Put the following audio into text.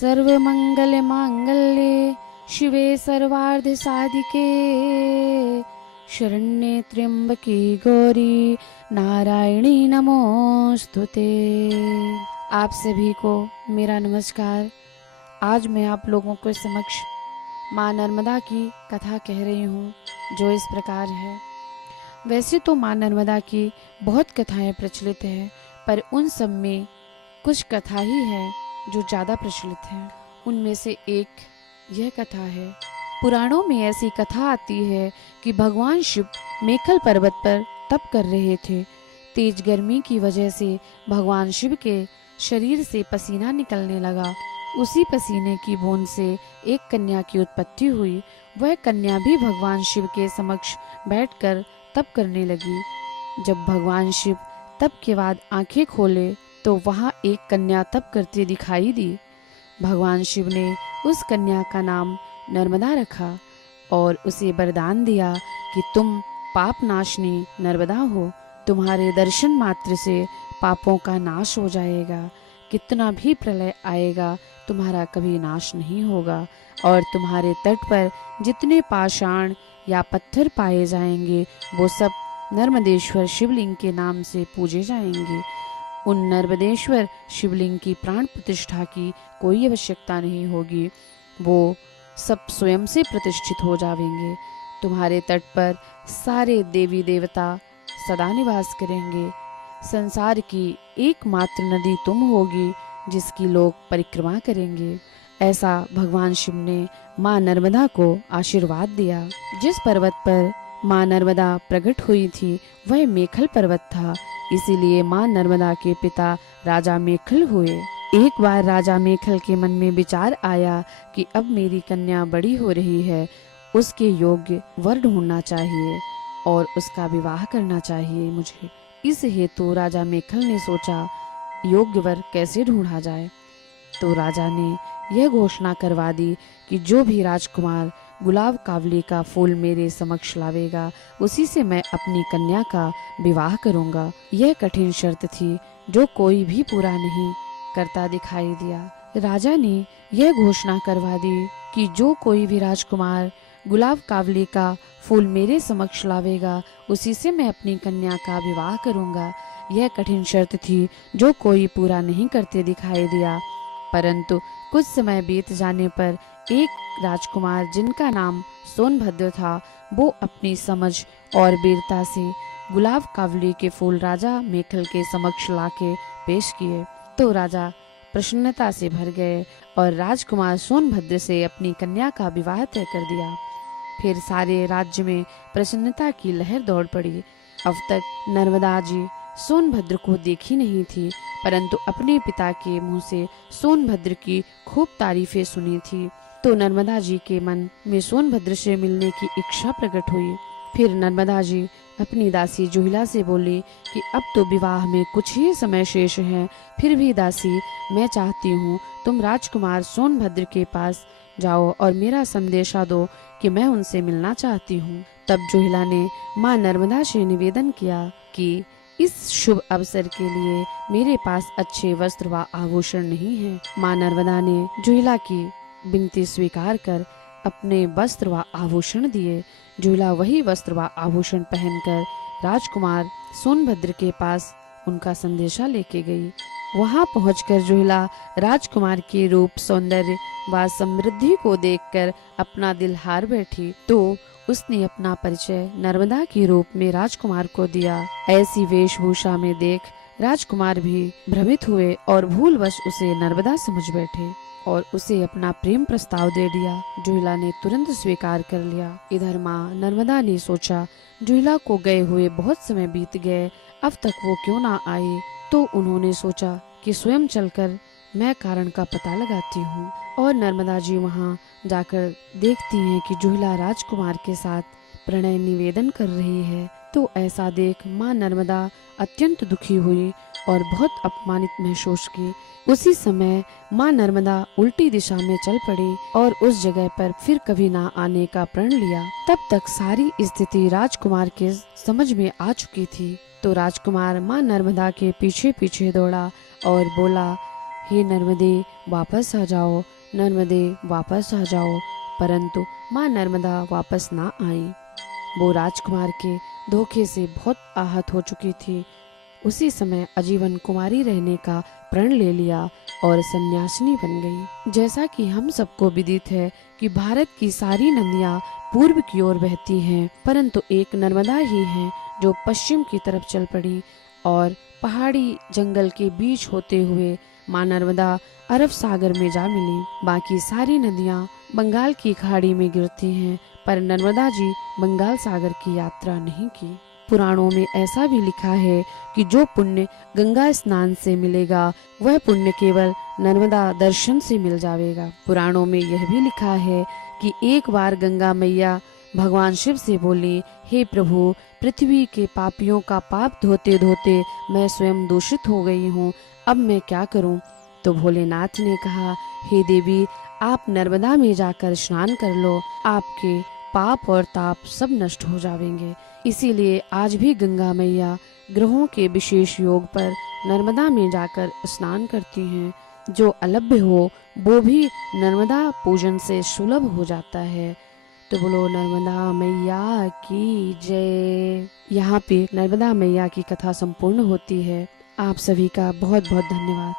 सर्वमंगल मांगल्ये शिवे सर्वार्थ साधिके शरण्ये त्र्यंबके गौरी नारायणी नमोस्तुते। आप सभी को मेरा नमस्कार। आज मैं आप लोगों के समक्ष माँ नर्मदा की कथा कह रही हूँ, जो इस प्रकार है। वैसे तो माँ नर्मदा की बहुत कथाएं प्रचलित हैं, पर उन सब में कुछ कथा ही है जो ज़्यादा प्रचलित है। उनमें से एक यह कथा है। पुराणों में ऐसी कथा आती है कि भगवान शिव मेखल पर्वत पर तप कर रहे थे। तेज गर्मी की वजह से भगवान शिव के शरीर से पसीना निकलने लगा। उसी पसीने की बूंद से एक कन्या की उत्पत्ति हुई। वह कन्या भी भगवान शिव के समक्ष बैठकर तप करने लगी। जब भगवान शिव तप के बाद आंखें खोले तो वहां एक कन्या तप करती दिखाई दी। भगवान शिव ने उस कन्या का नाम नर्मदा रखा और उसे वरदान दिया कि तुम पाप नाशनी नर्मदा हो। तुम्हारे दर्शन मात्र से पापों का नाश हो जाएगा। कितना भी प्रलय आएगा तुम्हारा कभी नाश नहीं होगा, और तुम्हारे तट पर जितने पाषाण या पत्थर पाए जाएंगे वो सब नर्मदेश्वर शिवलिंग के नाम से पूजे जाएंगे। उन नर्मदेश्वर शिवलिंग की प्राण प्रतिष्ठा की कोई आवश्यकता नहीं होगी, वो सब स्वयं से प्रतिष्ठित हो जाएंगे। तुम्हारे तट पर सारे देवी देवता सदा निवास करेंगे। संसार की एकमात्र नदी तुम होगी जिसकी लोग परिक्रमा करेंगे। ऐसा भगवान शिव ने माँ नर्मदा को आशीर्वाद दिया। जिस पर्वत पर माँ नर्मदा प्रकट हुई थी वह मेखल पर्वत था, इसीलिए माँ नर्मदा के पिता राजा मेखल हुए। एक बार राजा मेखल के मन में विचार आया कि अब मेरी कन्या बड़ी हो रही है, उसके योग्य वर ढूंढना चाहिए और उसका विवाह करना चाहिए मुझे। इस हेतु राजा मेखल ने सोचा योग्य वर कैसे ढूंढा जाए। तो राजा ने यह घोषणा करवा दी कि जो भी राजकुमार गुलाब कावली का फूल मेरे समक्ष लावेगा उसी से मैं अपनी कन्या का विवाह करूंगा। यह कठिन शर्त थी जो कोई भी पूरा नहीं करता दिखाई दिया। राजा ने यह घोषणा करवा दी कि जो कोई भी राजकुमार गुलाब कावली का फूल मेरे समक्ष लावेगा उसी से मैं अपनी कन्या का विवाह करूंगा। यह कठिन शर्त थी जो कोई पूरा नहीं करते दिखाई दिया। परंतु कुछ समय बीत जाने पर एक राजकुमार जिनका नाम सोनभद्र था, वो अपनी समझ और वीरता से गुलाब कावली के फूल राजा मेखल के समक्ष लाके पेश किए। तो राजा प्रसन्नता से भर गए और राजकुमार सोनभद्र से अपनी कन्या का विवाह तय कर दिया। फिर सारे राज्य में प्रसन्नता की लहर दौड़ पड़ी। अब तक नर्मदा जी सोनभद्र को देखी नहीं थी, परंतु अपने पिता के मुंह से सोनभद्र की खूब तारीफें सुनी थी। तो नर्मदा जी के मन में सोनभद्र से मिलने की इच्छा प्रकट हुई। फिर नर्मदा जी अपनी दासी जुहिला से बोली कि अब तो विवाह में कुछ ही समय शेष है, फिर भी दासी मैं चाहती हूँ तुम राजकुमार सोनभद्र के पास जाओ और मेरा संदेशा दो कि मैं उनसे मिलना चाहती हूँ। तब जुहिला ने माँ नर्मदा से निवेदन किया कि इस शुभ अवसर के लिए मेरे पास अच्छे वस्त्र व आभूषण नहीं है। माँ नर्मदा ने जुहिला की विनती स्वीकार कर अपने वस्त्र व आभूषण दिए। जुहिला वही वस्त्र व आभूषण पहनकर राजकुमार सोनभद्र के पास उनका संदेशा लेके गई। वहां पहुंचकर जुहिला राजकुमार के रूप, सौंदर्य व समृद्धि को देखकर अपना दिल हार बैठी। तो उसने अपना परिचय नर्मदा के रूप में राजकुमार को दिया। ऐसी वेशभूषा में देख राजकुमार भी भ्रमित हुए और भूलवश उसे नर्मदा समझ बैठे और उसे अपना प्रेम प्रस्ताव दे दिया। जुहिला ने तुरंत स्वीकार कर लिया। इधर माँ नर्मदा ने सोचा जुहिला को गए हुए बहुत समय बीत गए, अब तक वो क्यों ना आए। तो उन्होंने सोचा कि स्वयं चलकर मैं कारण का पता लगाती हूँ। और नर्मदा जी वहाँ जाकर देखती हैं कि जुहिला राजकुमार के साथ प्रणय निवेदन कर रही है। तो ऐसा देख माँ नर्मदा अत्यंत दुखी हुई और बहुत अपमानित महसूस की। उसी समय माँ नर्मदा उल्टी दिशा में चल पड़ी और उस जगह पर फिर कभी ना आने का प्रण लिया। तब तक सारी स्थिति राजकुमार के समझ में आ चुकी थी। तो राजकुमार माँ नर्मदा के पीछे पीछे दौड़ा और बोला, हे नर्मदे वापस आ जाओ, नर्मदे वापस आ जाओ। परंतु माँ नर्मदा वापस ना आई। वो राजकुमार के धोखे से बहुत आहत हो चुकी थी। उसी समय आजीवन कुमारी रहने का प्रण ले लिया और सन्यासिनी बन गई। जैसा कि हम सबको विदित है कि भारत की सारी नदियाँ पूर्व की ओर बहती हैं, परंतु एक नर्मदा ही है जो पश्चिम की तरफ चल पड़ी और पहाड़ी जंगल के बीच होते हुए माँ नर्मदा अरब सागर में जा मिली। बाकी सारी नदियाँ बंगाल की खाड़ी में गिरती हैं, पर नर्मदा जी बंगाल सागर की यात्रा नहीं की। पुराणों में ऐसा भी लिखा है कि जो पुण्य गंगा स्नान से मिलेगा वह पुण्य केवल नर्मदा दर्शन से मिल जाएगा। पुराणों में यह भी लिखा है कि एक बार गंगा मैया भगवान शिव से बोली, हे प्रभु, पृथ्वी के पापियों का पाप धोते धोते मैं स्वयं दूषित हो गई हूँ, अब मैं क्या करूँ? तो भोलेनाथ ने कहा, हे देवी, आप नर्मदा में जाकर स्नान कर लो, आपके पाप और ताप सब नष्ट हो जाएंगे। इसीलिए आज भी गंगा मैया ग्रहों के विशेष योग पर नर्मदा में जाकर स्नान करती हैं। जो अलभ्य हो वो भी नर्मदा पूजन से सुलभ हो जाता है। तो बोलो नर्मदा मैया की जय। यहाँ पे नर्मदा मैया की कथा संपूर्ण होती है। आप सभी का बहुत बहुत धन्यवाद।